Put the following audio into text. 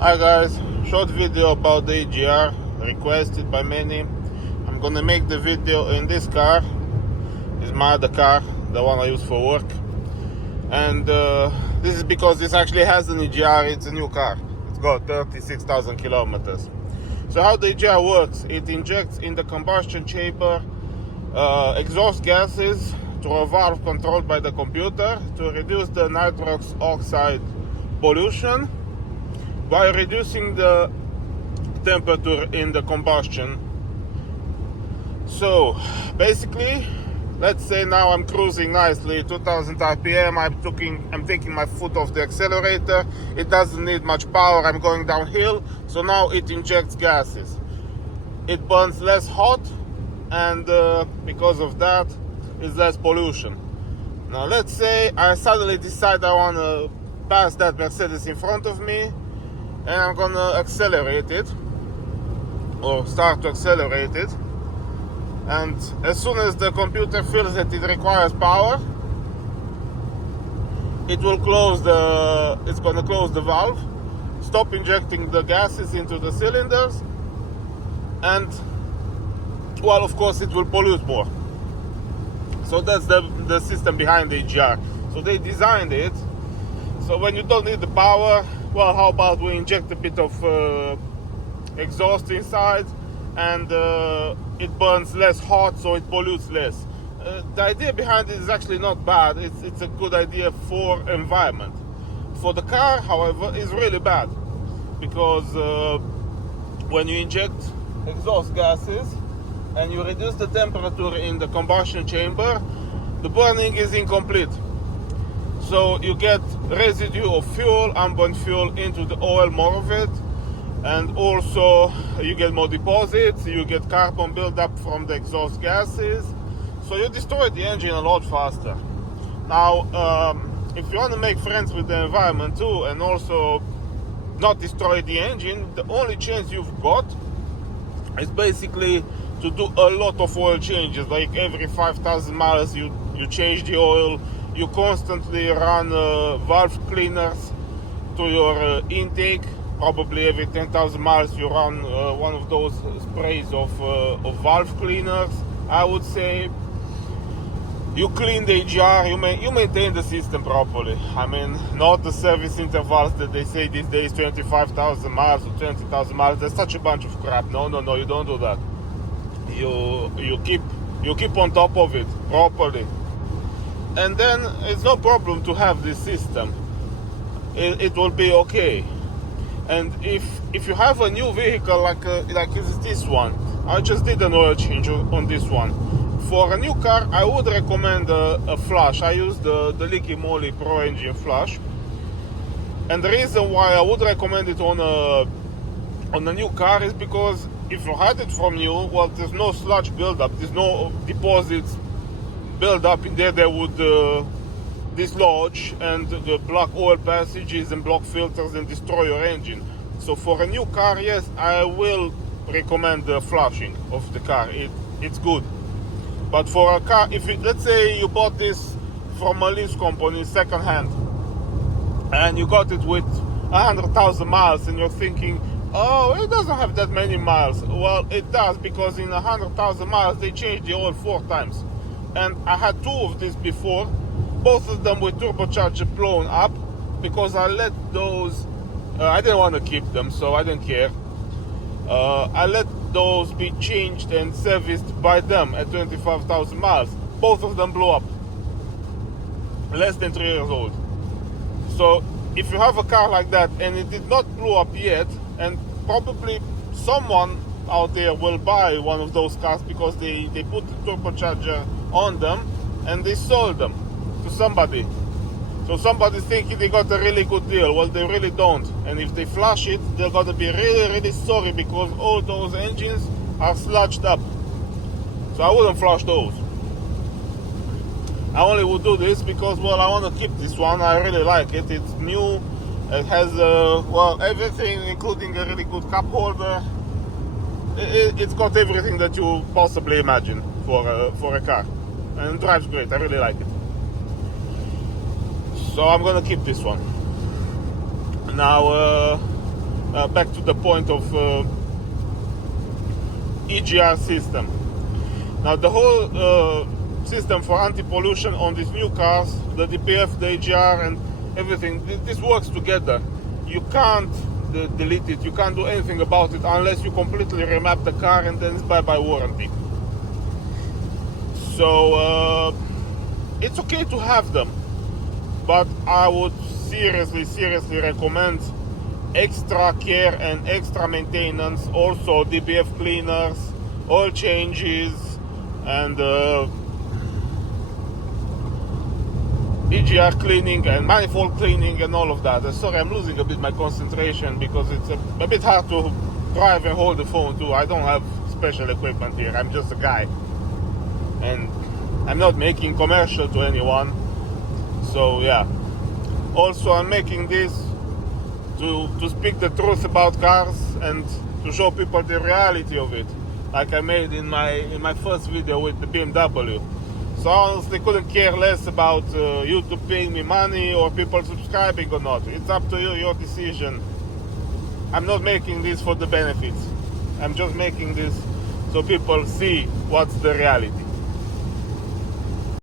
Hi guys, short video about the EGR requested by many. I'm gonna make the video in this car. It's my other car, the one I use for work. And this is because this actually has an EGR. It's a new car. It's got 36,000 kilometers. So how the EGR works, it injects in the combustion chamber exhaust gases through a valve controlled by the computer to reduce the nitrous oxide pollution by reducing the temperature in the combustion. So basically, let's say now I'm cruising nicely 2000 RPM, I'm taking my foot off the accelerator, it doesn't need much power, I'm going downhill, so now it injects gases. It burns less hot, and because of that, it's less pollution. Now let's say I suddenly decide I want to pass that Mercedes in front of me, and I'm gonna accelerate it, or start to accelerate it. And as soon as the computer feels that it requires power, it's gonna close the valve, stop injecting the gases into the cylinders, and well, of course, it will pollute more. So that's the system behind the EGR. So they designed it so when you don't need the power, well, how about we inject a bit of exhaust inside, and it burns less hot, so it pollutes less. The idea behind it is actually not bad. It's a good idea for environment. For the car, however, is really bad, because when you inject exhaust gases and you reduce the temperature in the combustion chamber, the burning is incomplete. So you get residue of fuel, ambient fuel, into the oil, more of it, and also you get more deposits, you get carbon buildup from the exhaust gases, so you destroy the engine a lot faster. Now, if you want to make friends with the environment too, and also not destroy the engine, the only chance you've got is basically to do a lot of oil changes. Like every 5,000 miles you change the oil. You constantly run valve cleaners to your intake. Probably every 10,000 miles you run one of those sprays of valve cleaners, I would say. You clean the EGR, you maintain the system properly. I mean, not the service intervals that they say these days, 25,000 miles or 20,000 miles. That's such a bunch of crap. No, you don't do that. You keep on top of it properly. And then it's no problem to have this system. It will be okay. And if you have a new vehicle like is this one, I just did an oil change on this one. For a new car, I would recommend a flush. I use the Liqui Moly Pro Engine flush. And the reason why I would recommend it on a new car is because if you had it from new, well, there's no sludge buildup, there's no deposits build up in there that would dislodge and block oil passages and block filters and destroy your engine. So for a new car, yes, I will recommend the flushing of the car. It's good. But for a car, let's say you bought this from a lease company second hand, and you got it with 100,000 miles, and you're thinking, oh, it doesn't have that many miles. Well, it does, because in 100,000 miles they changed the oil 4 times. And I had 2 of these before, both of them with turbocharger blown up, because I let those, I didn't want to keep them, so I didn't care. I let those be changed and serviced by them at 25,000 miles. Both of them blew up, less than 3 years old. So if you have a car like that and it did not blow up yet, and probably someone out there will buy one of those cars because they put the turbocharger on them and they sold them to somebody. So somebody's thinking they got a really good deal. Well, they really don't. And if they flush it, they're gonna be really, really sorry, because all those engines are sludged up. So I wouldn't flush those. I only would do this because, well, I want to keep this one. I really like it. It's new. It has well, everything, including a really good cup holder. It's got everything that you possibly imagine for a car, and it drives great. I really like it. So I'm gonna keep this one. Now back to the point of EGR system. Now the whole system for anti-pollution on these new cars, the DPF, the EGR, and everything, this works together. You can't delete it, you can't do anything about it unless you completely remap the car, and then it's bye-bye warranty. So it's okay to have them, but I would seriously recommend extra care and extra maintenance, also DPF cleaners, oil changes, and EGR cleaning and manifold cleaning and all of that. Sorry, I'm losing a bit my concentration because it's a bit hard to drive and hold the phone too. I don't have special equipment here, I'm just a guy. And I'm not making commercial to anyone. So yeah. Also, I'm making this to speak the truth about cars and to show people the reality of it, like I made in my first video with the BMW. So I honestly couldn't care less about YouTube paying me money or people subscribing or not. It's up to you, your decision. I'm not making this for the benefits. I'm just making this so people see what's the reality.